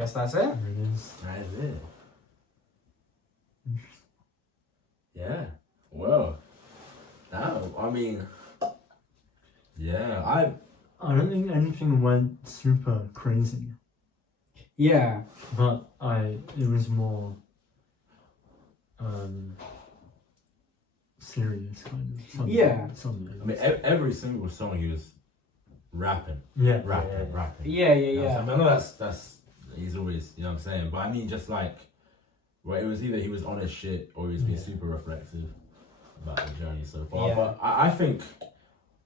guess that's it. There it is. That is it. Yeah. Well, no, I mean, yeah, I don't think anything went super crazy, Yeah. but it was more serious kind of. Something, Yeah. Something. I mean, every single song he was rapping. Yeah. Rapping. Yeah, You know what yeah. I'm saying? I know that's he's always, you know what I'm saying, but I mean just like, well, it was either he was on his shit or he was being super reflective about the journey so far. Yeah. But I think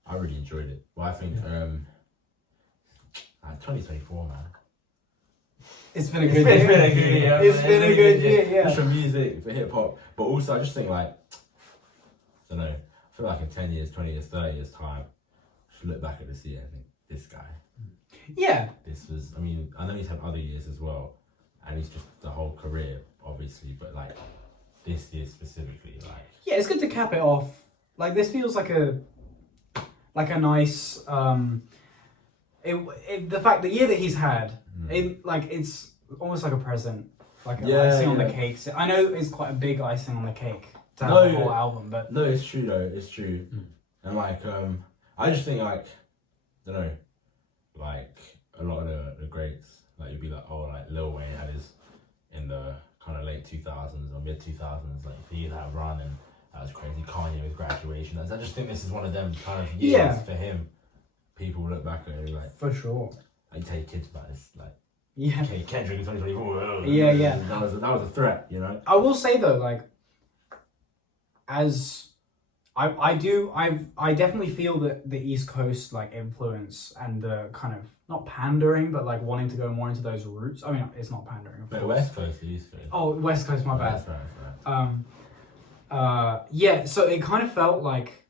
I really enjoyed it. But I think 2024, man. It's been a good year. It's been a good year, yeah. For music, for hip hop, but also I just think like, I don't know, I feel like in 10 years, 20 years, 30 years time, I should look back at this year and think, this guy. Yeah. This was, I mean, I know he's had other years as well, and he's just the whole career, obviously, but like, this year specifically, like. Yeah, it's good to cap it off. Like, this feels like a nice, the fact, the year that he's had, it's almost like a present, like an icing on the cake. So I know it's quite a big icing on the cake to have the whole album, but no, it's true though. It's true, and like I just think like, I don't know, like a lot of the greats, like you'd be like, oh, like Lil Wayne had his in the kind of late 2000s or mid 2000s, like he had that run and that was crazy. Kanye with Graduation. I just think this is one of them kind of years for him. People look back at it like, for sure. Like you tell your kids about this, like Kendrick in 2024. Yeah. That was a threat, you know. I will say though, like, as I definitely feel that the East Coast like influence and the kind of not pandering, but like wanting to go more into those roots. I mean, it's not pandering. Of course. West Coast, the East Coast. Oh, West Coast, my bad. Right. Yeah. So it kind of felt like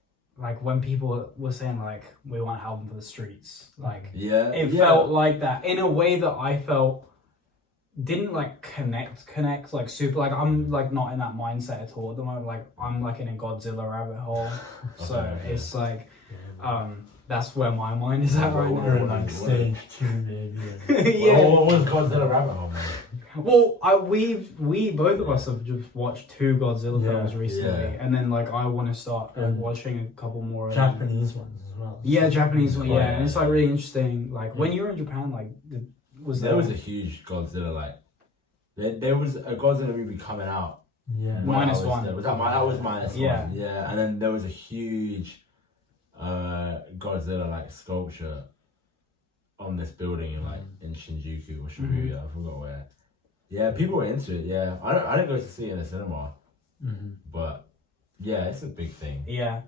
when people were saying like we want an album for the streets, like it felt like that in a way that I felt didn't like connect like super, like I'm like not in that mindset at all at the moment. Like I'm like in a Godzilla rabbit hole, so it's like that's where my mind is at right now. Or like stage 2 maybe. Yeah. What was Godzilla rabbit hole, man? Well, we both of us have just watched 2 Godzilla films recently, and then like I want to start watching a couple more Japanese ones as well. Yeah, Japanese one. Yeah, and it's like really interesting. Like when you were in Japan, like there was a huge Godzilla. Like there was a Godzilla movie coming out. Yeah. -1. That was -1. Yeah. Yeah, and then there was a huge Godzilla like sculpture on this building in Shinjuku or Shibuya, I forgot where. Yeah, people were into it. Yeah, I didn't go to see it in the cinema, but yeah, it's a big thing. Yeah.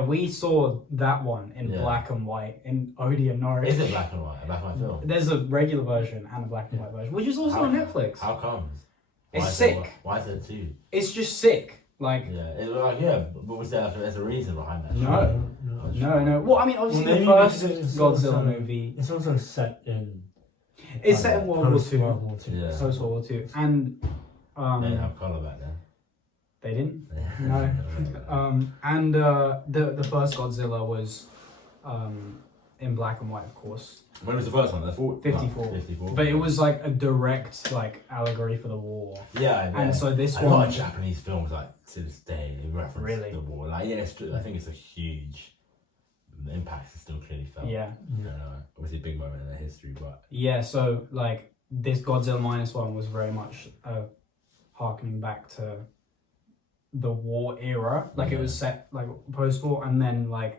We saw that one in black and white in Odeon, Norwich. Is it black and white? A black and white film? There's a regular version and a black and white version, which is also on Netflix. How comes? It's sick. Why is there 2? It's just sick. Like but was there's a reason behind that? No. Well, I mean, obviously the first Godzilla movie. It's also set in. It's set in World War II. Yeah. Post World War II, and they didn't have colour back then. They didn't. No. And the first Godzilla was in black and white, of course. When was the first one? 54. 54. But it was like a direct like allegory for the war. Yeah. And so this one. A lot of Japanese films like to this day they reference the war. Like I think it's a huge. The impact is still clearly felt. Yeah. Obviously a big moment in their history, but so like this Godzilla -1 was very much harkening back to the war era. Like it was set like post-war, and then like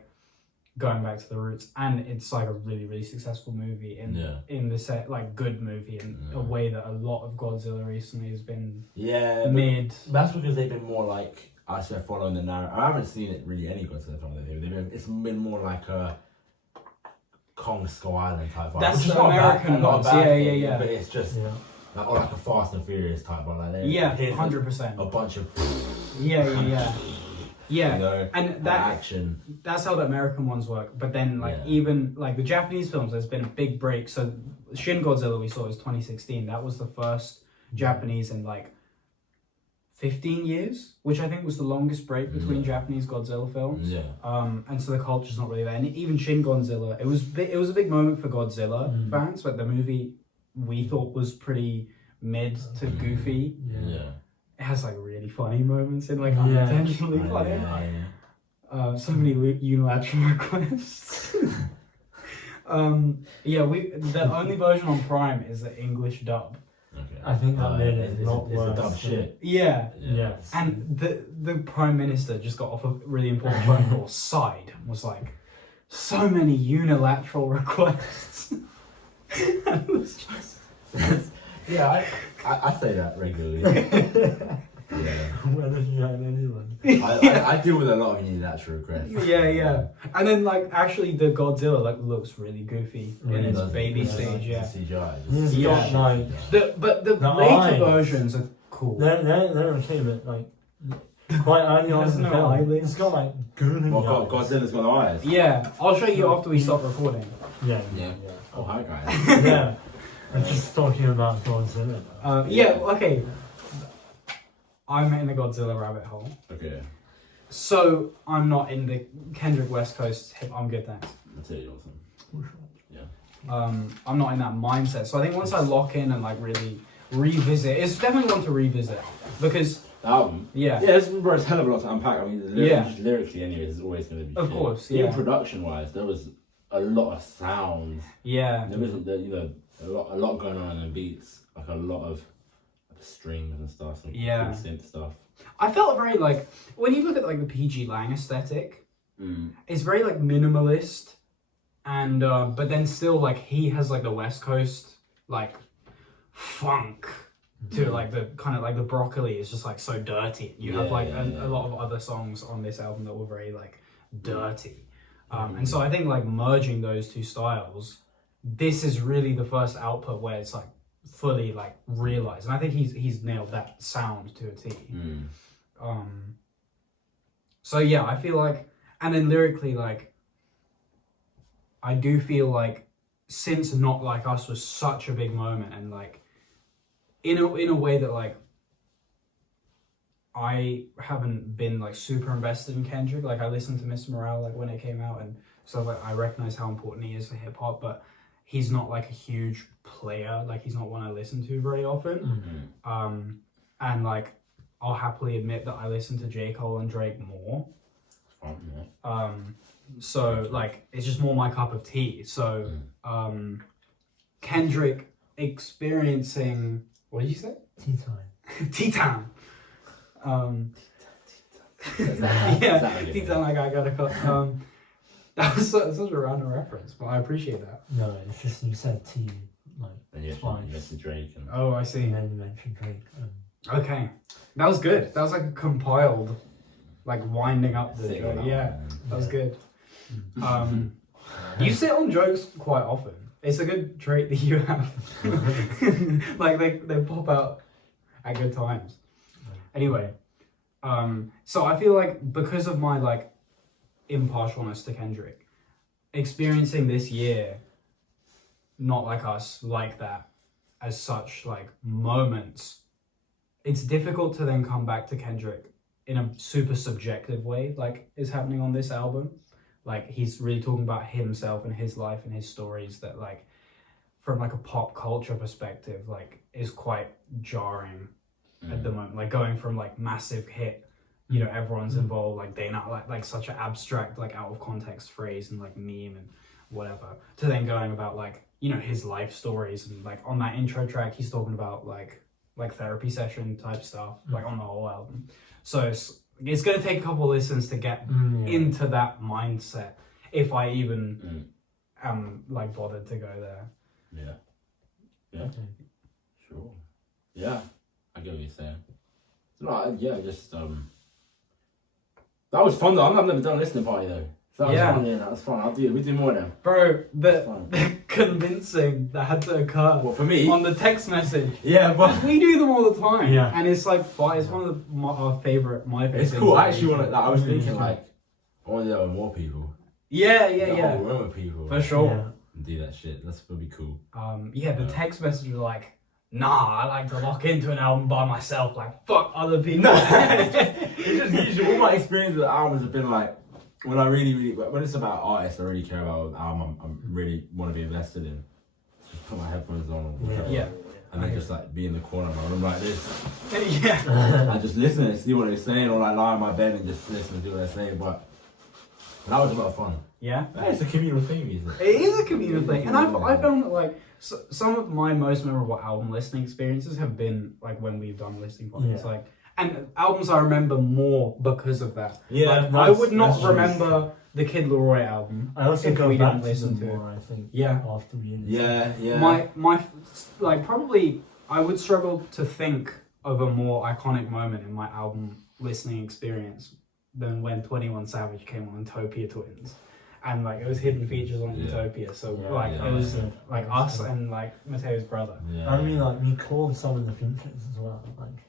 going back to the roots, and it's like a really, really successful movie in the set, like good movie in a way that a lot of Godzilla recently has been mid. That's because they've been more like I said following the narrative. I haven't seen it really any Godzilla film. It's been more like a Kong Skull Island type vibe. That's the American ones. Yeah. But it's just like, or like a Fast and Furious type one. Like 100%. A bunch of Yeah. You know, and that action. That's how the American ones work. But then, like even like the Japanese films, there's been a big break. So Shin Godzilla we saw was 2016. That was the first Japanese in like 15 years, which I think was the longest break between Japanese Godzilla films. And so the culture's not really there. And even Shin Godzilla, it was a big moment for Godzilla fans. Like the movie we thought was pretty mid to goofy. Yeah. It has like really funny moments and like unintentionally funny. So many unilateral requests. The only version on Prime is the English dub. Okay. I think that made it not worse. It's a dub shit. Yeah. Yes. And the Prime Minister just got off a really important phone call, sighed, and was like, so many unilateral requests. And it was just... Yeah, I say that regularly. Yeah. Where does you have anyone? I deal with a lot of unilateral requests. Yeah. And then like actually the Godzilla like looks really goofy in its baby stage. Yeah. CGI. He's got like The later eyes. versions are cool. They're okay, but like quite early on in the no film, eyelids. it's got like googly eyes. Godzilla's got eyes. Yeah, I'll show you after we stop recording. Yeah. Oh, hi guys. Yeah. I'm just talking about Godzilla. Okay. I'm in the Godzilla rabbit hole. Okay. So I'm not in the Kendrick West Coast hip. I'm good, thanks. Matteo, awesome. I'm not in that mindset. So I think once I lock in and like really revisit, it's definitely one to revisit because The album. yeah, it's a hell of a lot to unpack. I mean, just lyrically, anyways, it's always going to be. Of shit. course, Even yeah. production-wise, there was a lot of sounds. yeah, There wasn't, a lot going on in the beats, like a lot of strings and stuff, some Yeah. cool synth stuff. I felt very like when you look at like the PG Lang aesthetic, it's very like minimalist, and but then still like he has like the West Coast like funk to like the kind of like the broccoli is just like so dirty. You have like a lot of other songs on this album that were very like dirty, and so I think like merging those two styles, this is really the first output where it's like fully like realized, and I think he's nailed that sound to a T. So yeah, I feel like, and then lyrically, like I do feel like since Not Like Us was such a big moment, and like in a way that like I haven't been like super invested in Kendrick. Like I listened to Mr. Morale like when it came out, and so like I recognize how important he is to hip hop, but he's not like a huge player. Like he's not one I listen to very often. And like I'll happily admit that I listen to J. Cole and Drake more. So like it's just more my cup of tea. So Kendrick experiencing, what did you say? Tea time. Tea time. Tea time. Like I gotta cut. That was such a random reference, but I appreciate that. No, it's just you said tea like twice. You mentioned Drake. And... Oh, I see. And then you mentioned Drake. Okay, that was good. That was like a compiled, like winding up the joke. Yeah, that was good. You sit on jokes quite often. It's a good trait that you have. Like they pop out at good times. Anyway, so I feel like because of my like impartialness to Kendrick, experiencing this year, Not Like Us, like that, as such like moments, it's difficult to then come back to Kendrick in a super subjective way, like is happening on this album. Like he's really talking about himself and his life and his stories that like from like a pop culture perspective like is quite jarring at the moment. Like going from like massive hit, you know, everyone's involved, like they not like such an abstract like out of context phrase and like meme and whatever, to then going about like, you know, his life stories. And like on that intro track he's talking about like therapy session type stuff, like on the whole album. So it's going to take a couple listens to get into that mindset, if I even am like bothered to go there. Yeah. Sure. Yeah, I get what you're saying. So, just that was fun though. I've never done a listening party though. So that was fun. Yeah, that was fun. We do more now. Bro, the convincing that had to occur. What, for me? On the text message. Yeah, but we do them all the time. Yeah. And it's like it's one of my favorite. It's cool. I actually want to. Like, I was thinking like I want to do it with more people. Yeah. Room with people. For sure. Yeah. And do that shit. That's probably cool. The text message was like, nah, I like to lock into an album by myself. Like fuck other people. No, it's just usually all my experience with albums have been like. When I really, when it's about artists I really care about, I really want to be invested in. It's just put my headphones on or whatever. Yeah. And then just like be in the corner of my room like this. Yeah. And just listen and see what they're saying, or like lie on my bed and just listen to what they're saying. But that was a lot of fun. Yeah. It's a communal thing, isn't it? It is a communal thing, and I found that like some of my most memorable album listening experiences have been like when we've done listening parties, like, and albums I remember more because of that. Yeah, like, I would not remember the Kid Laroi album. I also if go we back didn't to listen them to more, I think. Yeah. After we Yeah. My like probably I would struggle to think of a more iconic moment in my album listening experience than when 21 Savage came on Utopia Twins. And like it was hidden features on Utopia, so it was like us and like Matteo's brother. Yeah. I mean, like we called some of the features as well, like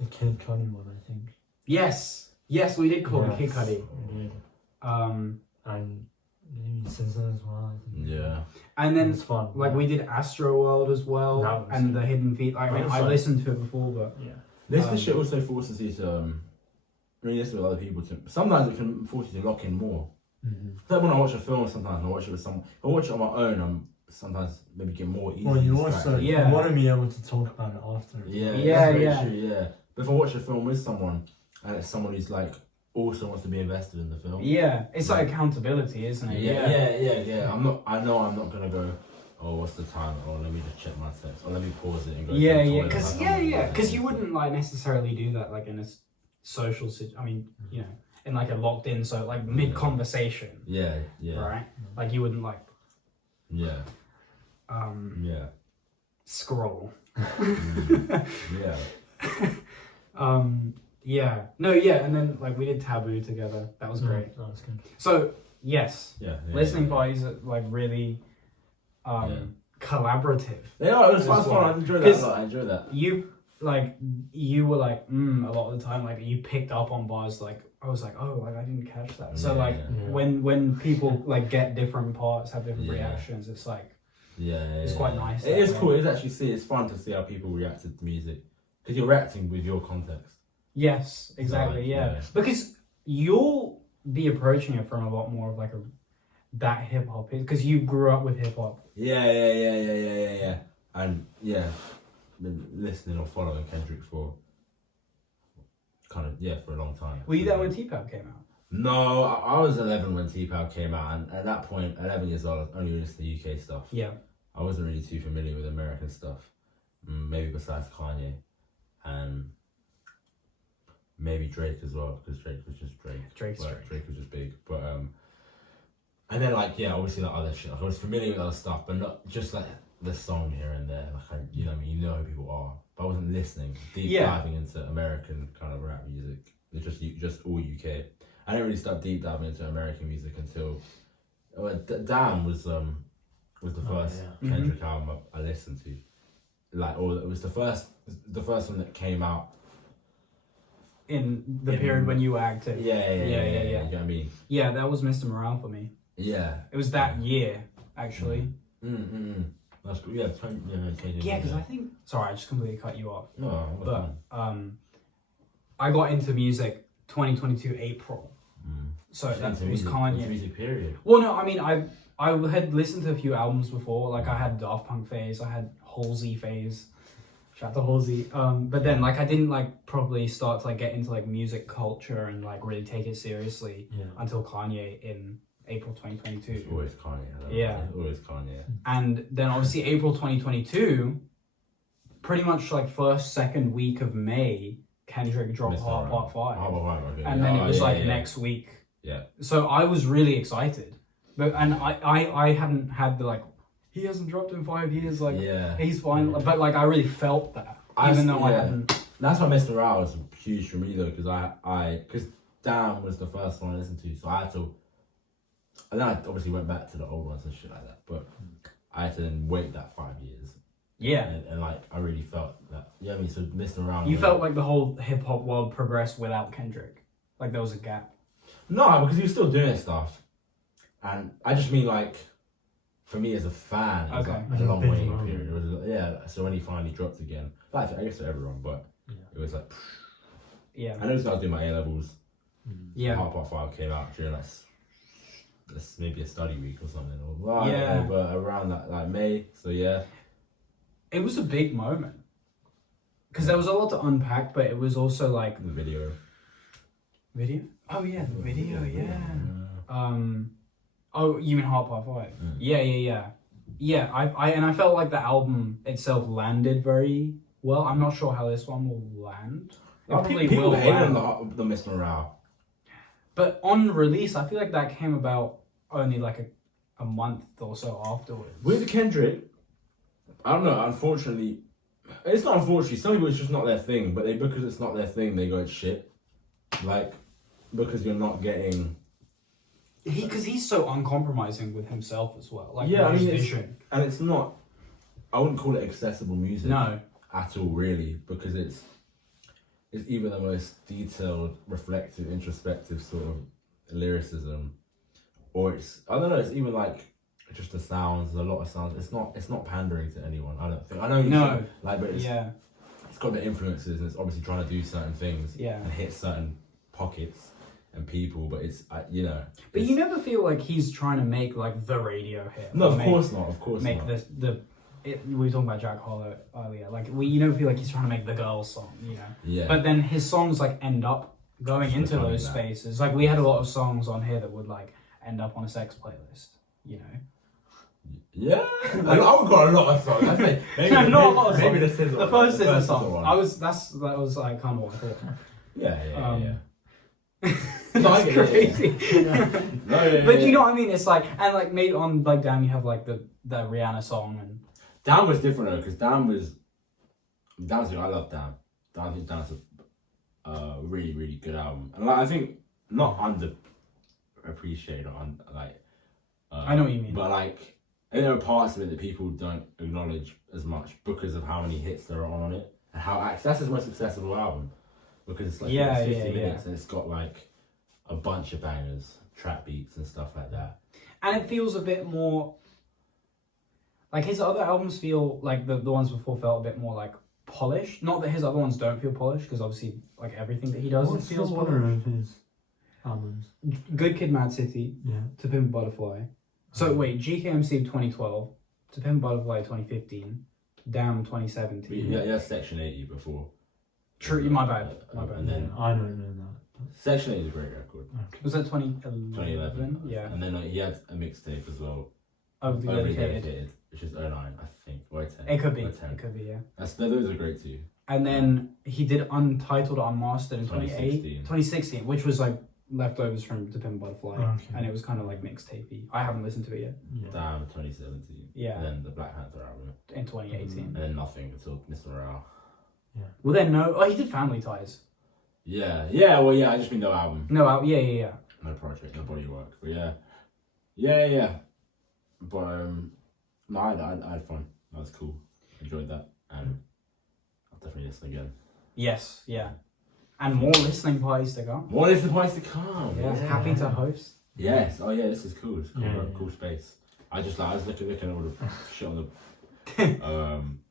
the Kid Cudi one, I think. Yes, we did call the Kid Cudi. We did. And maybe SZA as well, I think. Yeah. And then it's fun. like we did Astro World as well, and the hidden feet. I mean, I listened to it before, but This shit also forces you to listen with other people. Sometimes it can force you to lock in more. Like when I watch a film, sometimes I watch it with someone. If I watch it on my own, I'm sometimes maybe get more easy. Well, you also want to be able to talk about it after. Yeah. True. But if I watch a film with someone and it's someone who's like also wants to be invested in the film. Yeah, it's like accountability, isn't it? Yeah. I know I'm not gonna go. Oh, what's the time? Or let me just check my text. Or let me pause it and go. Because you wouldn't like necessarily do that like in a social situation. I mean, you know, in like a locked in, so like mid conversation. Yeah. Right. Like you wouldn't like. Yeah. Scroll. Yeah. And then like we did Taboo together. That was great. That was good. So yes, listening parties are like really collaborative. They are. It was fun. I enjoyed that. You were like a lot of the time like you picked up on bars like I was like I didn't catch that. So when people like get different parts, have different reactions, it's like it's quite nice. It is cool. It's fun to see how people react to music because you're reacting with your context. Yes, exactly. Because you'll be approaching it from a lot more of like that hip hop because you grew up with hip hop. Yeah. And been listening or following Kendrick for for a long time. Were you there when T-Pab came out? No, I was 11 when T-Pab came out, and at that point, 11 years old, I was only listening to UK stuff. Yeah. I wasn't really too familiar with American stuff, maybe besides Kanye, and maybe Drake as well, because Drake was just Drake. Drake was just big, but and then obviously other shit. Like, I was familiar with other stuff, but not just like the song here and there. Like you know who people are, but I wasn't listening deep diving into American kind of rap music. It's just all UK. I didn't really start deep diving into American music until Damn was the first Kendrick album I listened to. It was the first one that came out in the period when you were active. Yeah. You know what I mean? Yeah, that was Mr. Morale for me. Yeah. It was that year, actually. That's good. Yeah, because I think... Sorry, I just completely cut you off. No, but I got into music 2022 April. So that was Kanye. Music period. Well, no, I mean, I had listened to a few albums before. Like, I had Daft Punk phase. I had Halsey phase. Shout out to Halsey. But then, I didn't, probably start to, get into, music culture and, really take it seriously until Kanye in April 2022. It's always Kanye. It's always Kanye. And then, obviously, April 2022, pretty much, first, second week of May, Kendrick dropped Heart Part 5. And then it was, next week. Yeah. So I was really excited. And I hadn't had the, he hasn't dropped in 5 years, he's fine. But, I really felt that, even though I hadn't. That's why Mr. Rao was huge for me, though, because Damn was the first one I listened to, so I had to, and then I obviously went back to the old ones and shit like that, but I had to then wait that 5 years. Yeah. And I really felt that, you know what I mean? So Mr. Rao. You felt like the whole hip-hop world progressed without Kendrick. There was a gap. No, because he was still doing stuff. And I just mean, for me as a fan, it was a long waiting period. It was, so when he finally dropped again, I guess for everyone, but it was yeah. I noticed I was doing my A-levels. Yeah. Heart Part 5 came out during maybe a study week or something, or well, I don't know, but around that like May. So yeah, it was a big moment because there was a lot to unpack, but it was also like the video. Oh yeah, the video. Oh, you mean Heart Part 5? Yeah. I felt like the album itself landed very well. I'm not sure how this one will land. People hate on the Miss Morale. But on release, I feel like that came about only like a month or so afterwards. With Kendrick, I don't know, unfortunately, it's not unfortunately, some people it's just not their thing, but because it's not their thing, they go, it's shit. Like, because you're not getting... Because he's so uncompromising with himself as well. Like, yeah, I mean, vision. And it's not, I wouldn't call it accessible music. No. At all, really, because it's either the most detailed, reflective, introspective sort of lyricism, or it's, I don't know, it's even like just the sounds, there's a lot of sounds. It's not pandering to anyone, I don't think. I know no. Like, but it's got the influences and it's obviously trying to do certain things and hit certain pockets and people, but it's you know. But you never feel like he's trying to make like the radio hit. No, of course not. Of course make not. We were talking about Jack Harlow earlier. Like you never feel like he's trying to make the girls song, you know. Yeah. But then his songs like end up going into those spaces. Like we had a lot of songs on here that would like end up on a sex playlist, you know. Yeah. I've got a lot of songs. I'd say maybe not a lot of songs. Maybe the Sizzle. The first Sizzle song. That was like kind of what I thought. Yeah. That's crazy. But you know what I mean? It's like, and like maybe on like Damn you have like the Rihanna song and Damn was different though, because Damn's I love Damn. I think Damn's a really, really good album. And like, I think not underappreciated or I know what you mean. But like there are parts of it that people don't acknowledge as much because of how many hits there are on it. And that's his most accessible album. Because it's like 50 minutes and it's got like a bunch of bangers, trap beats and stuff like that. And it feels a bit more like his other albums feel like the ones before felt a bit more like polished. Not that his other ones don't feel polished, because obviously like everything that he does feels polished. Of his albums? Good Kid, Mad City. Yeah. To Pimp a Butterfly. So wait, GKMC 2012, To Pimp a Butterfly 2015, Damn 2017. Yeah, Section 80 before. True, my bad. And then I don't know that. Section 80 is a great record. Okay. Was that 2011? 2011. Yeah. And then he had a mixtape as well. Of the Dedicated. Which is 09, I think, or 10. It could be. Or 10. It could be, yeah. Those are great too. And then he did Untitled Unmastered in 2016, which was like leftovers from To Pimp a Butterfly, and it was kind of like mixtapey. I haven't listened to it yet. Damn, 2017. Yeah. And then the Black Panther album in 2018. And then nothing until Mr. Morale. Yeah. Well, then he did Family Ties. Yeah. Well, I just mean no album. No, yeah. No project, no body work. But yeah. But no, I had fun. That was cool. Enjoyed that, and I'll definitely listen again. Yes, yeah. And more listening parties to come. More listening parties to come. Yeah, happy to host. Yes. Oh yeah, this is cool. It's cool. Yeah. Cool space. I was looking at all the shit on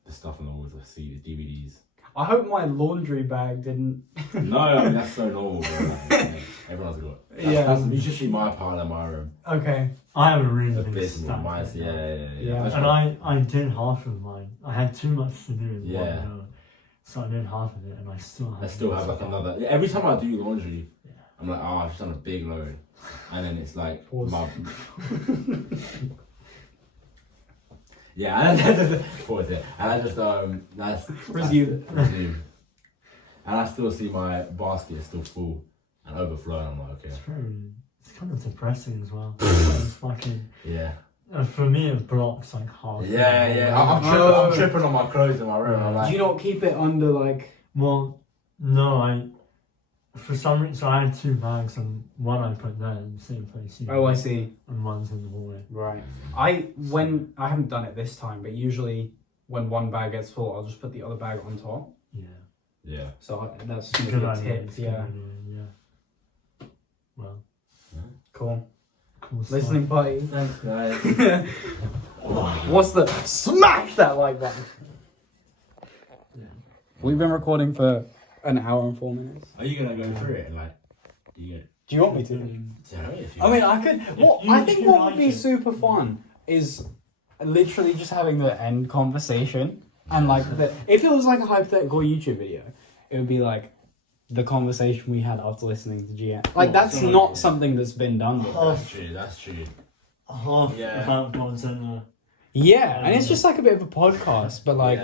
the stuff on the walls, the CDs, DVDs. I hope my laundry bag didn't. No, I mean, that's so normal, bro. Like, everyone's got. That's you should see my pile in my room. Okay. I have a really big Abysmal. stack. Mine's, Yeah. And I did half of mine. I had too much to do with one hour. So I did half of it, and I still have like another. Every time I do laundry, I'm like, I've just done a big load, and then it's like yeah, pause it, and I just that's resume. And I still see my basket is still full and overflowing. I'm like, okay. It's kind of depressing as well. It's fucking for me, it blocks like half. I'm tripping on my clothes in my room. I'm like, do you not keep it under like? Well, no, for some reason, so I had two bags, and one I put there in the same place. Oh, I see. And one's in the hallway. Right. I haven't done it this time, but usually when one bag gets full, I'll just put the other bag on top. Yeah. So that's a good tip. Yeah. Well. Cool Stuff. Listening party. Thanks, guys. What's the smash that like button? Yeah. We've been recording for an hour and 4 minutes. Are you gonna go through it and like? Do you want me to? I mean, I could. I think what would be super fun is literally just having the end conversation and like if it was like a hypothetical YouTube video, it would be like the conversation we had after listening to GM. Like that's not something that's been done before. That's true. Half about Godzilla. Yeah, and it's just like a bit of a podcast, but like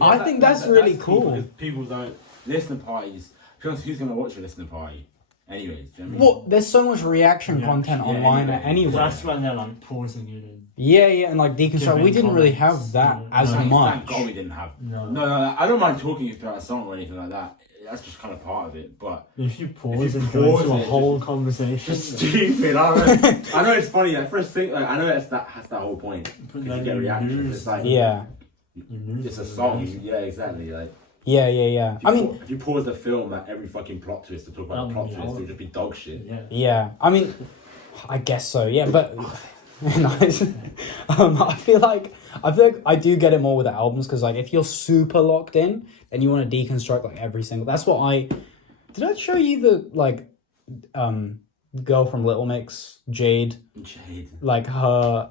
I think that's really cool. Because people don't listening parties. Who's gonna watch a listening party? Anyways, do you know what I mean? Well, there's so much reaction content online anyway. That's when they're like pausing it in. Yeah, and like deconstruct. We didn't really have that as much. Thank God we didn't have. No. I don't mind talking you throughout a song or anything like that. That's just kind of part of it. But if you pause and go into a whole conversation, just stupid. I know it's funny. Like first thing, like I know that's that whole point. But You get reactions. It's like it's a song. Yeah, exactly. Like. Yeah. I mean, if you pause the film at every fucking plot twist to talk about the plot twist, it would just be dog shit. Yeah. I mean, I guess so. Yeah, but nice. I feel like I do get it more with the albums because like if you're super locked in, then you want to deconstruct like every single. That's what did I show you the like girl from Little Mix, Jade. Like her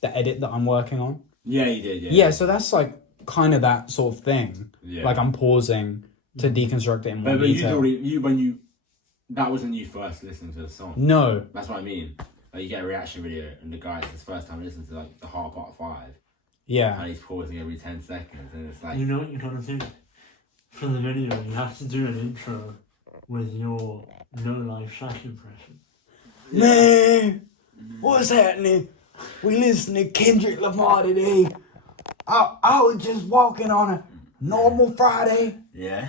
the edit that I'm working on. Yeah, you did. Yeah. So that's like kind of that sort of thing. Yeah. Like I'm pausing to deconstruct it in more detail. That was when you first listened to the song. No. That's what I mean. Like you get a reaction video and the guy's his first time listening to like the Heart Part 5. Yeah. And he's pausing every 10 seconds and it's like... You know what you gotta do? For the video, you have to do an intro with your NoLifeShaq impression. Man, what's happening? We listen to Kendrick Lamar today. I was just walking on a normal Friday. Yeah.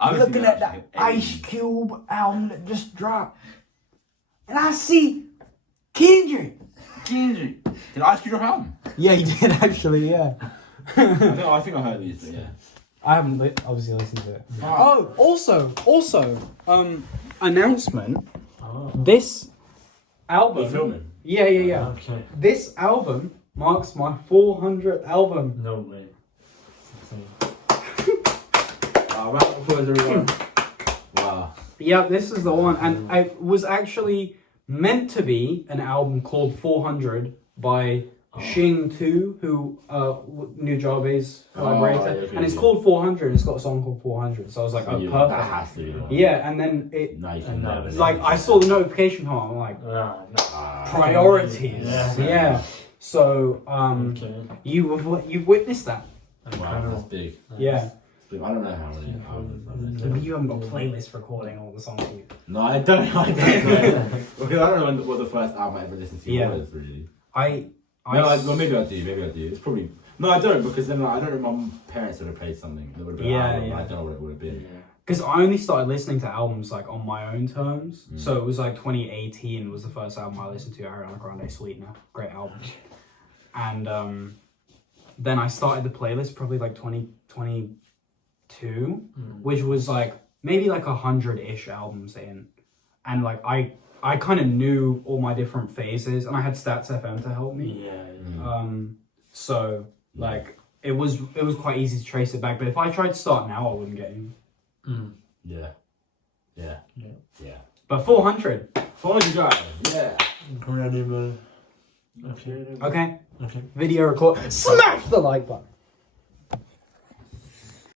Looking at the Ice Cube album that just dropped. And I see Kendrick. Did Ice Cube drop album? Yeah, he did actually, yeah. I think I heard these, but yeah. I haven't obviously listened to it. Oh, also, announcement. This album. You're filming? Yeah. Okay. This album marks my 400th album. No way. Round of applause, everyone. Wow. Yeah, this is the one. And it was actually meant to be an album called 400 by Shin 2, who New Job's collaborator. And it's called 400. It's got a song called 400. So I was like, oh, perfect. That has to be the one. Yeah, and then it... Like, I saw the notification come up. I'm like, priorities. Yeah. So, you've witnessed that. Wow, that's big. Yeah. I don't know how many albums. But you haven't got playlists recording all the songs. No, I don't know. Because I don't know what the first album I ever listened to was, really. Maybe I do. It's probably... No, I don't, because then I don't know if my parents would have played something that would have been an album. I don't know what it would have been. Because I only started listening to albums like on my own terms. So it was like 2018 was the first album I listened to, Ariana Grande, Sweetener. Great album. And then I started the playlist probably like 2022, which was like maybe like 100-ish albums in. And like I kind of knew all my different phases, and I had Stats FM to help me. So like it was quite easy to trace it back. But if I tried to start now, I wouldn't get in. Yeah. But 400. 400 guys. Yeah. Incredible. Okay. Video record. Smash the like button.